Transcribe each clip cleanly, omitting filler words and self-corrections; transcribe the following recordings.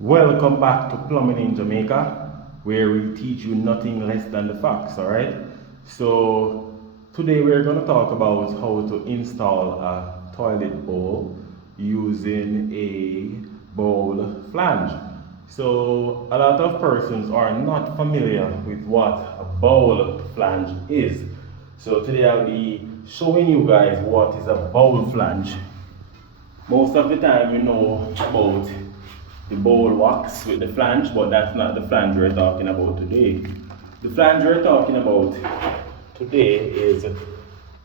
Welcome back to Plumbing in Jamaica, where we teach you nothing less than the facts, alright? So, today we're going to talk about how to install a toilet bowl using a bowl flange. So, a lot of persons are not familiar with what a bowl flange is. So, today I'll be showing you guys what is a bowl flange. Most of the time we know about the bowl wax with the flange, but that's not the flange we're talking about today. The flange we're talking about today is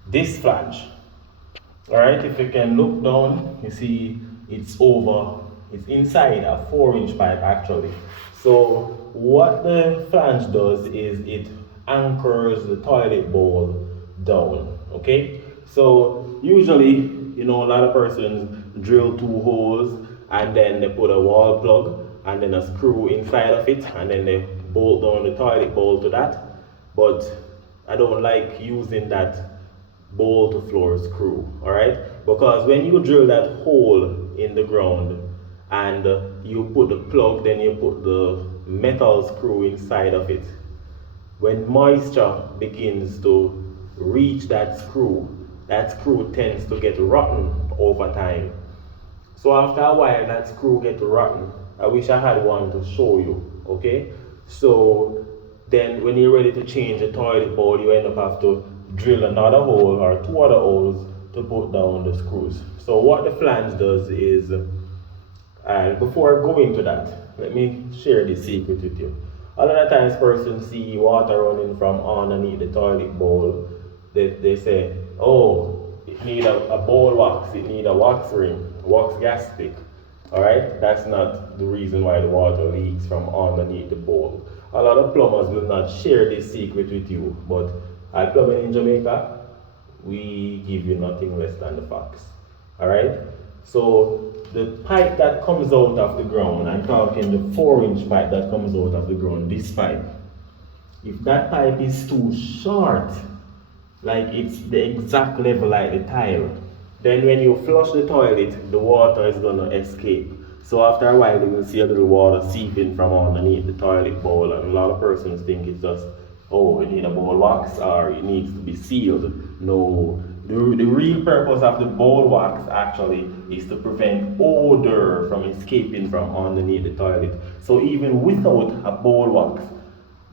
this flange. Alright, if you can look down, you see it's inside a 4-inch pipe actually. So what the flange does is it anchors the toilet bowl down. Okay, so usually, a lot of persons drill 2 holes and then they put a wall plug and then a screw inside of it and then they bolt down the toilet bowl to that. But I don't like using that bowl to floor screw, all right? Because when you drill that hole in the ground and you put the plug, then you put the metal screw inside of it. When moisture begins to reach that screw tends to get rotten over time. So after a while, that screw gets rotten. I wish I had one to show you, okay? So then when you're ready to change the toilet bowl, you end up have to drill another hole or 2 other holes to put down the screws. So what the flange does is, before I go into that, let me share this secret with you. A lot of times persons see water running from underneath the toilet bowl. They say, oh, it need a bowl wax, it need a wax ring, wax gas stick. Alright, that's not the reason why the water leaks from underneath the bowl. A lot of plumbers will not share this secret with you, but at Plumbing in Jamaica, we give you nothing less than the facts. Alright? So the pipe that comes out of the ground, I'm talking the 4-inch pipe that comes out of the ground, this pipe. If that pipe is too short, like it's the exact level like the tile, then when you flush the toilet, the water is gonna escape. So after a while, you will see a little water seeping from underneath the toilet bowl, and a lot of persons think it's just, oh, it needs a bowl wax or it needs to be sealed. No, the real purpose of the bowl wax actually is to prevent odor from escaping from underneath the toilet. So even without a bowl wax,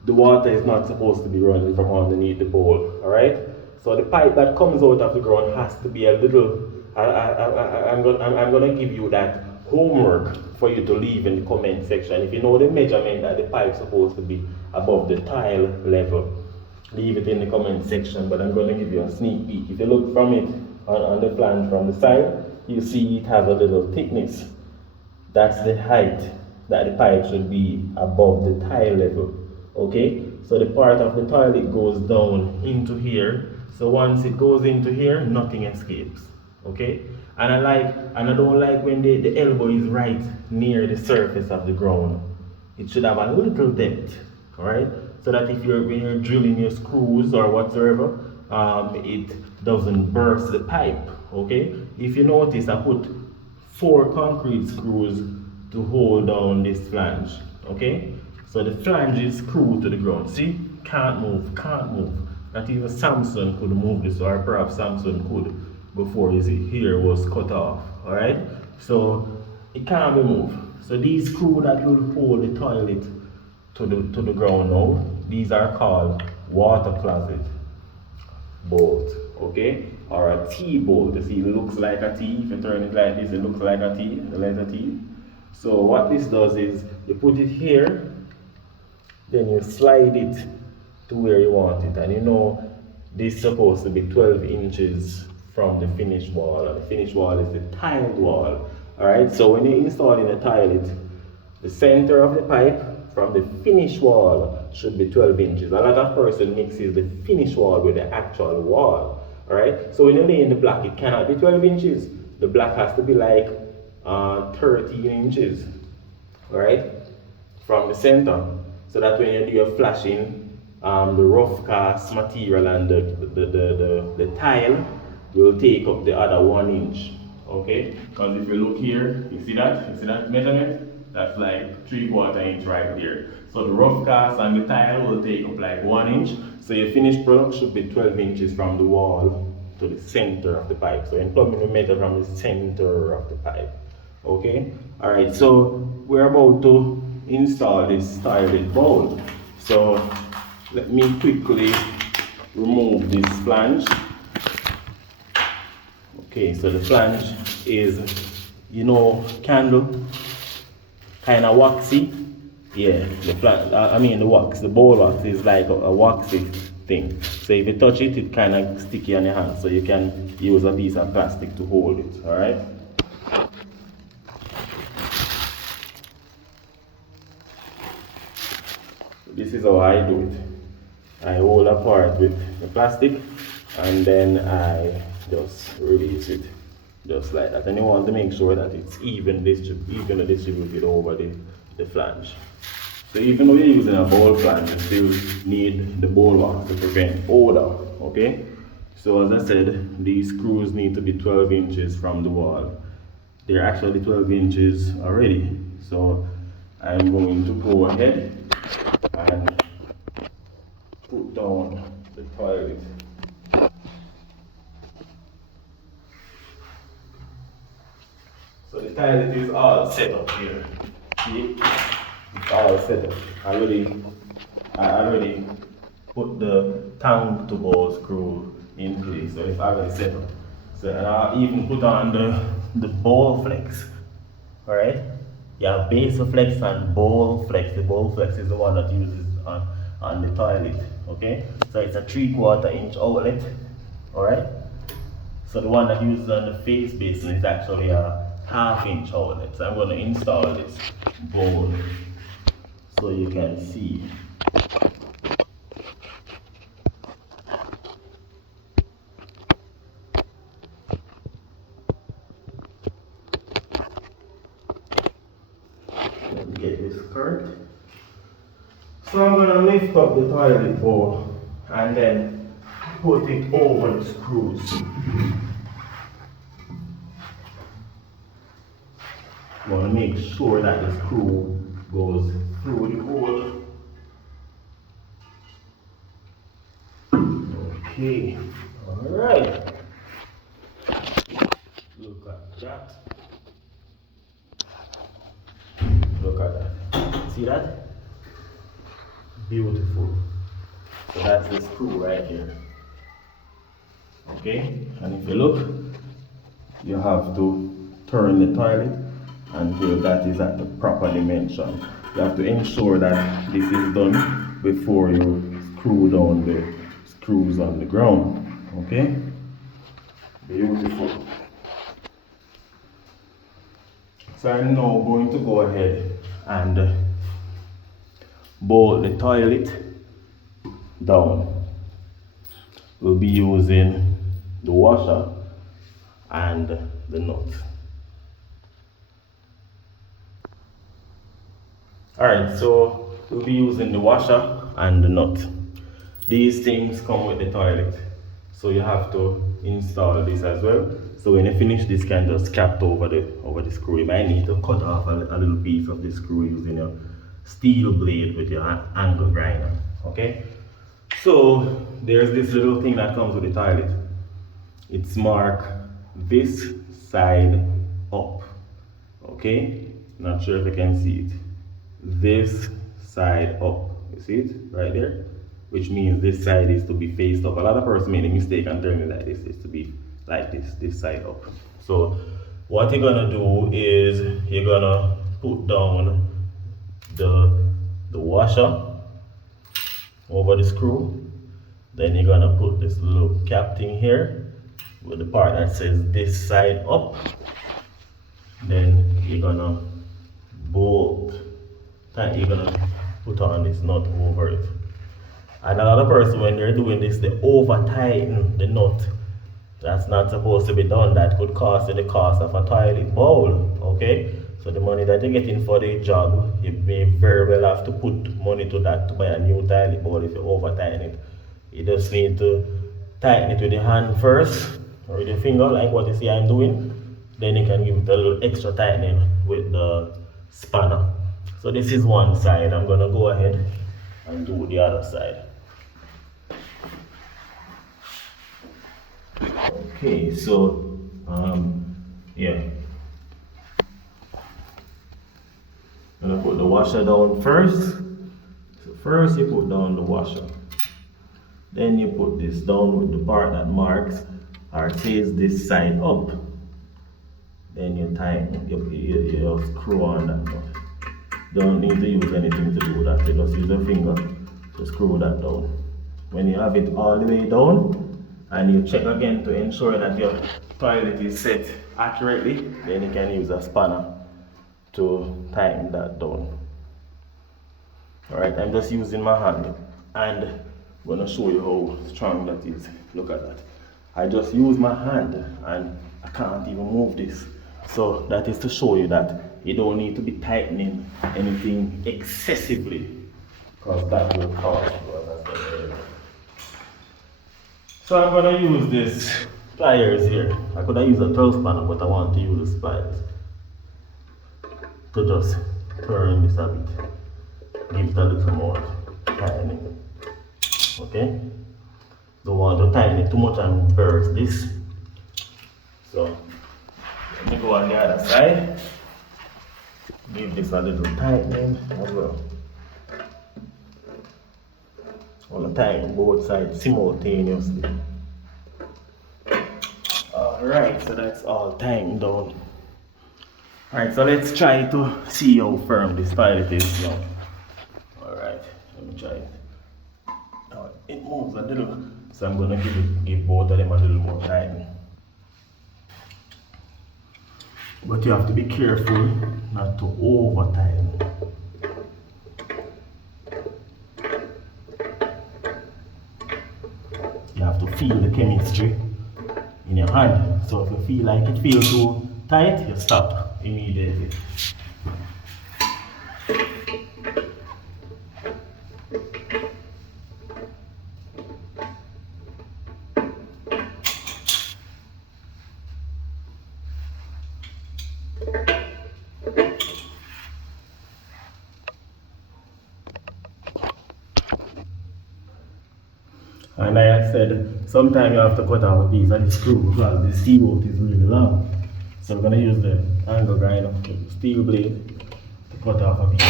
the water is not supposed to be running from underneath the bowl, all right? So the pipe that comes out of the ground has to be a little, I'm gonna give you that homework for you to leave in the comment section. If you know the measurement that the pipe is supposed to be above the tile level, leave it in the comment section, but I'm gonna give you a sneak peek. If you look from it on the flange from the side, you see it has a little thickness. That's the height that the pipe should be above the tile level. Okay, so the part of the toilet goes down into here. So once it goes into here, nothing escapes. Okay, and I don't like when the elbow is right near the surface of the ground. It should have a little depth, all right, so that when you're drilling your screws or whatsoever, it doesn't burst the pipe. Okay, if you notice, I put 4 concrete screws to hold down this flange. Okay, so the flange is screwed to the ground. See, can't move, can't move. Not even Samson could move this, or perhaps Samson could before his hair was cut off. Alright, so it can't be moved. So these screws that will hold the toilet to the ground now, these are called water closet bolt, okay, or a T bolt. You see, it looks like a T. If you turn it like this, it looks like a T, the letter T. So what this does is you put it here, then you slide it to where you want it, and this is supposed to be 12 inches from the finished wall, and the finished wall is the tiled wall. Alright, so when you're installing a toilet, the center of the pipe from the finished wall should be 12 inches. A lot of person mixes the finished wall with the actual wall. Alright, so when you lay in the block, it cannot be 12 inches. The block has to be like 13 inches. Alright, from the center, so that when you do your flashing, the rough cast material and the tile will take up the other 1 inch. Okay, because if you look here, you see that measurement? That's like 3/4 inch right there. So the rough cast and the tile will take up like 1 inch. So your finished product should be 12 inches from the wall to the center of the pipe. So in plumbing we measure from the center of the pipe. Okay? Alright, so we're about to install this toilet bowl. So let me quickly remove this flange. Okay, so the flange is, you know, candle, kind of waxy. Yeah, the wax, the bowl wax is like a waxy thing. So if you touch it, it kind of sticky on your hand. So you can use a piece of plastic to hold it. All right. This is how I do it. I hold a part with the plastic and then I just release it just like that. And you want to make sure that it's evenly distributed over the flange. So even though you're using a bowl flange, you still need the bowl wax to prevent odor. Okay? So as I said, these screws need to be 12 inches from the wall. They're actually 12 inches already. So I'm going to go ahead and put down the toilet. So the toilet is all set up here. See? It's all set up. I already put the tank to bowl screw in place, so it's already set up. So and I even put on the bowl flex. Alright? You have base flex and bowl flex. The bowl flex is the one that uses on the toilet. Okay? So it's a 3/4 inch outlet. Alright? So the one that uses on the face basin is actually a 1/2 inch outlet. So I'm going to install this bowl so you can see. Let me get this correct. So I'm going to lift up the toilet bowl and then put it over the screws. You want to make sure that the screw goes through the hole. Okay, alright. Look at that. Look at that. See that? Beautiful. So that's the screw right here. Okay, and if you look, you have to turn the toilet until that is at the proper dimension. You have to ensure that this is done before you screw down the screws on the ground. Okay? Beautiful. So I'm now going to go ahead and bolt the toilet down. We'll be using the washer and the nut. Alright, so we'll be using the washer and the nut. These things come with the toilet, so you have to install this as well. So when you finish, this can just cap over the screw. You might need to cut off a little piece of the screw using your steel blade with your angle grinder. Okay, so there's this little thing that comes with the toilet. It's marked this side up. Okay, not sure if you can see it. This side up, you see it right there, which means this side is to be faced up. A lot of persons make a mistake and turn it like this. It's to be like this side up. So what you're gonna do is you're gonna put down the washer over the screw. Then you're gonna put this little cap thing here with the part that says this side up. Then you're gonna bolt. You're gonna put on this nut over it. And a lot of persons, when they're doing this, they over tighten the nut. That's not supposed to be done. That could cost you the cost of a toilet bowl. Okay, so the money that you're getting for the job, you may very well have to put money to that to buy a new toilet bowl if you over tighten it. You just need to tighten it with your hand first or with your finger, like what you see I'm doing. Then you can give it a little extra tightening with the spanner. So this is one side. I'm gonna go ahead and do the other side. Okay, so yeah. I'm gonna put the washer down first. So first you put down the washer. Then you put this down with the part that marks or says this side up. Then you tighten, you screw on that nut. Don't need to use anything to do that. You just use your finger to screw that down. When you have it all the way down, and you check again to ensure that your toilet is set accurately, then you can use a spanner to tighten that down. Alright, I'm just using my hand and I'm gonna show you how strong that is. Look at that. I just use my hand and I can't even move this. So that is to show you that you don't need to be tightening anything excessively, because that will cause you. So I'm gonna use this pliers here. I could have used a 12 spanner, but I want to use the pliers to just turn this a bit, give it a little more tightening. Okay? Don't want to tighten it too much and burst this. So let me go on the other side. Give this a little tightening as well. I want to tighten both sides simultaneously. Alright, so that's all tightened down. Alright, so let's try to see how firm this toilet is now. Alright, let me try it. Now it moves a little, so I'm gonna give both of them a little more tightening. But you have to be careful not to over tighten. You have to feel the chemistry in your hand. So if you feel like it feels too tight, you stop immediately. And like I said, sometimes you have to cut off a piece of the screw because the C-bolt is really long. So we're going to use the angle grinder, steel blade, to cut off a piece.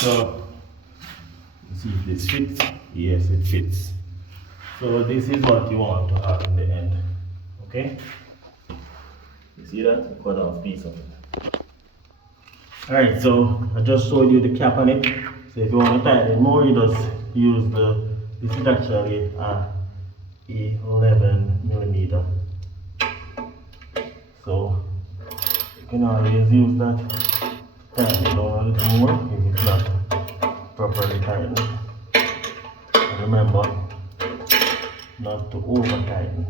So, let's see if this fits. Yes, it fits. So this is what you want to have in the end. Okay? You see that? You cut off a piece of it. Alright, so I just showed you the cap on it. So if you want to tighten it more, you just use this is actually a 11 millimeter. So you can always use that. Tighten it down a little more if it's not properly tightened. And remember not to over tighten.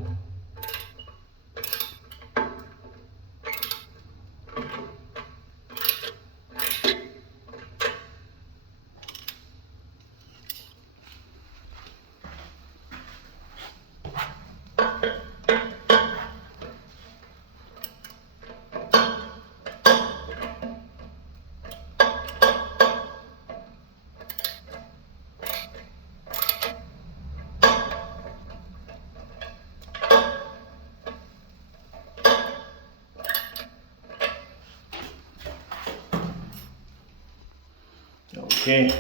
Okay.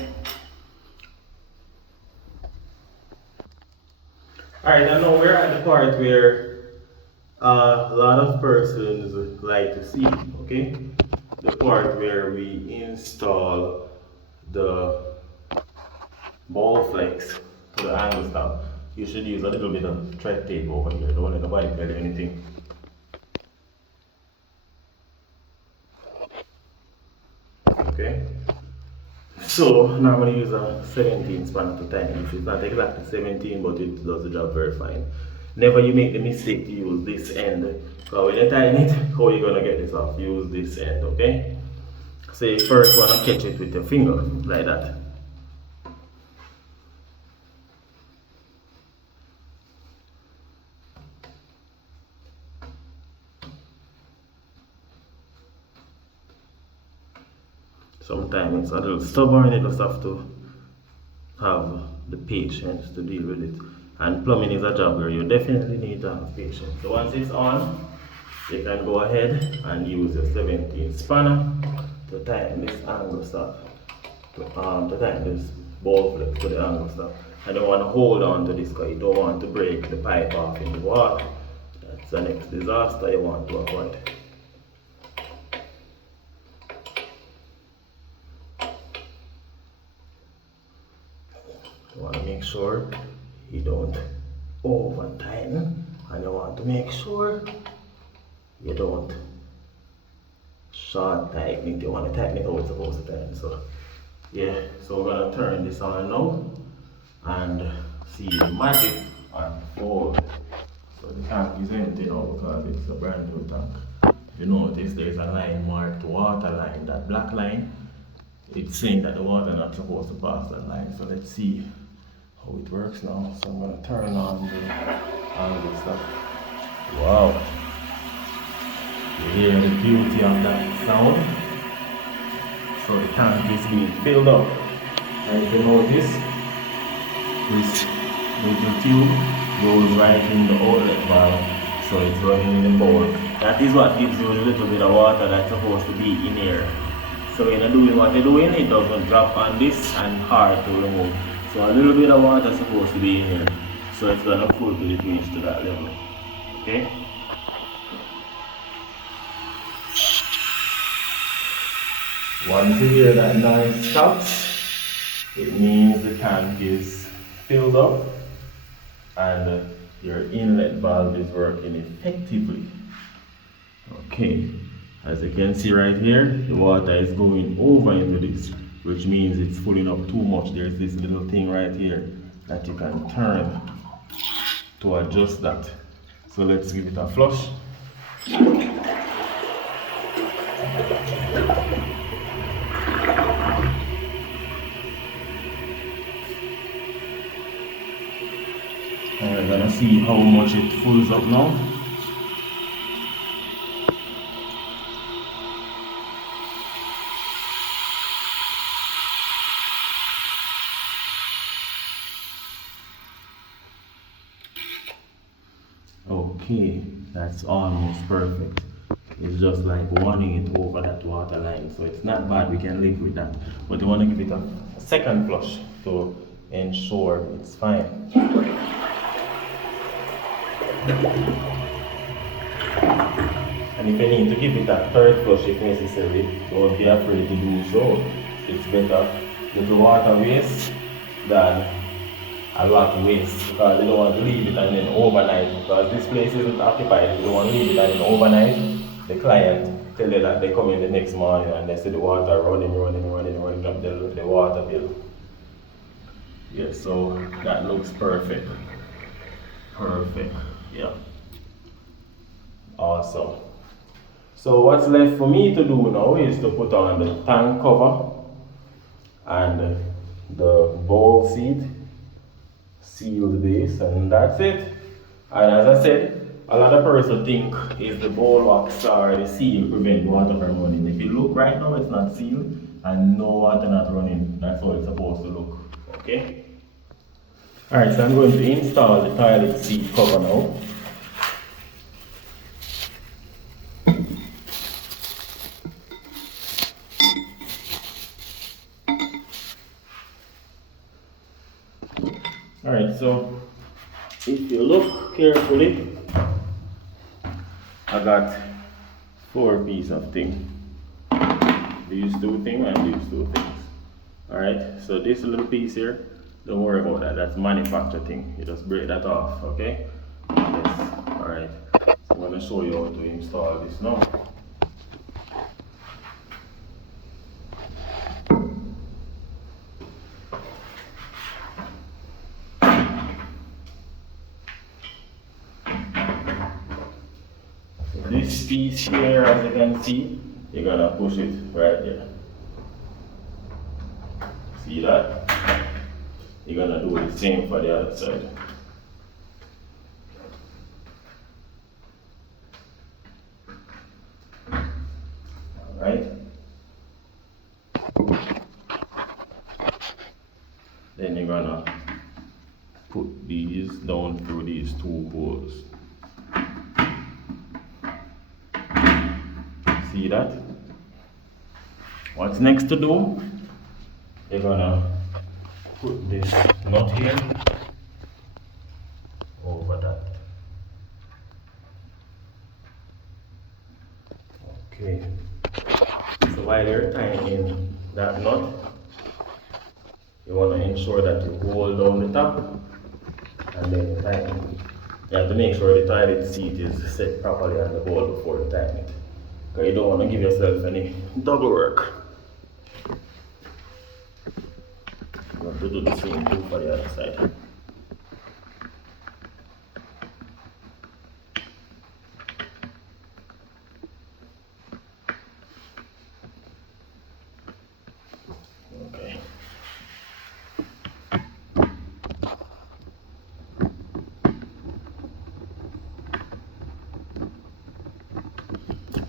Alright, I know we're at the part where a lot of persons like to see, okay? The part where we install the ball flex to the angle stop. You should use a little bit of thread tape over here. Don't let nobody tell you anything. okay? So now I'm going to use a 17 spanner to tighten it. It's not exactly 17, but it does the job very fine. Never you make the mistake to use this end, because when you tighten it, how are you going to get this off? Use this end, okay? So you first want to catch it with your finger, like that. Sometimes it's a little stubborn, you just have to have the patience to deal with it. And plumbing is a job where you definitely need to have patience. So once it's on, you can go ahead and use your 17 spanner to tighten this angle stop, to tighten this ball flex to the angle stop. And you want to hold on to this because you don't want to break the pipe off in the water. That's the next disaster you want to avoid. You want to make sure you don't over tighten, and you want to make sure you don't short tighten it. You want to tighten it how it's supposed to tighten. So yeah, so we're gonna turn this on now and see the magic unfold. So the tank is empty now because it's a brand new tank. If you notice, there's a line marked water line. That black line, it's saying that the water not supposed to pass that line. So let's see how it works now. So I'm gonna turn on the angle stuff. Wow. You hear the beauty of that sound. So the tank is being filled up. And if you notice, this little tube goes right in the outlet valve. So it's running in the bowl. That is what gives you a little bit of water that's supposed to be in here. So when you're doing what you're doing, it doesn't drop on this and hard to remove. So a little bit of water is supposed to be in here. So it's gonna fulfill it reach to that level. Okay? Once you hear that noise stops, it means the tank is filled up and your inlet valve is working effectively. Okay, as you can see right here, the water is going over into this, which means it's filling up too much. There's this little thing right here that you can turn to adjust that. So let's give it a flush. And we're gonna see how much it fills up now. Okay, that's almost perfect. It's just like running it over that water line, so it's not bad. We can live with that, but you want to give it a second flush to ensure it's fine. And if you need to give it a third flush if necessary, don't be afraid to do so. It's better with the water waste than a lot of waste, because they don't want to leave it and then overnight, because this place isn't occupied. They don't want to leave it and then overnight the client tell you that they come in the next morning and they see the water running up the water bill. Yeah, so that looks perfect. Perfect. Yeah. Awesome. So what's left for me to do now is to put on the tank cover and the bowl seat, seal the base, and that's it. And as I said, a lot of person think is the bowl wax or the seal prevent water from running. If you look right now, it's not sealed and no water not running. That's how it's supposed to look. Okay? Alright, so I'm going to install the toilet seat cover now. Alright, so if you look carefully, I got 4 pieces of thing. These 2 things and these 2 things. Alright, so this little piece here, don't worry about that. That's manufactured thing. You just break that off, okay? Yes. Alright. So I'm going to show you how to install this now. this piece here, as you can see, you're gonna push it right there. See that? You're gonna do the same for the other side. Alright? Then you're gonna put these down through these two holes. See that? What's next to do? You're gonna put this nut here over that. Okay. So while you're tying that nut, you want to ensure that you hold down the top and then you tighten it. You have to make sure the toilet seat is set properly on the bowl before you tighten it, because you don't want to give yourself any double work. You have to do the same thing for the other side. Okay.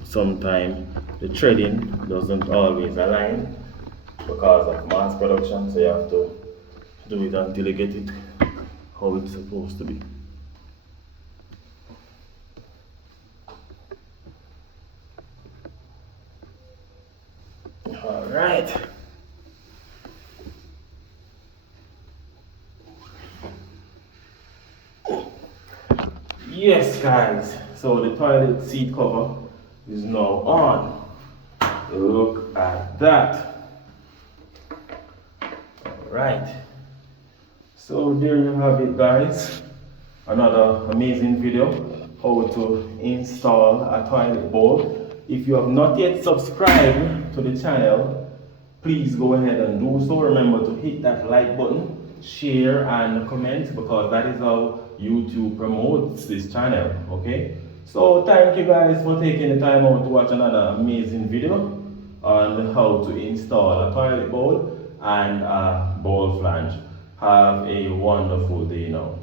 Sometimes the threading doesn't always align because of mass production, so you have to do it until you get it how it's supposed to be. All right. Yes, guys, so the toilet seat cover is now on. Look at that. Alright, so there you have it, guys. Another amazing video how to install a toilet bowl. If you have not yet subscribed to the channel, please go ahead and do so. Remember to hit that like button, share and comment, because that is how YouTube promotes this channel. Okay, so thank you guys for taking the time out to watch another amazing video on how to install a toilet bowl and a bowl flange. Have a wonderful day now.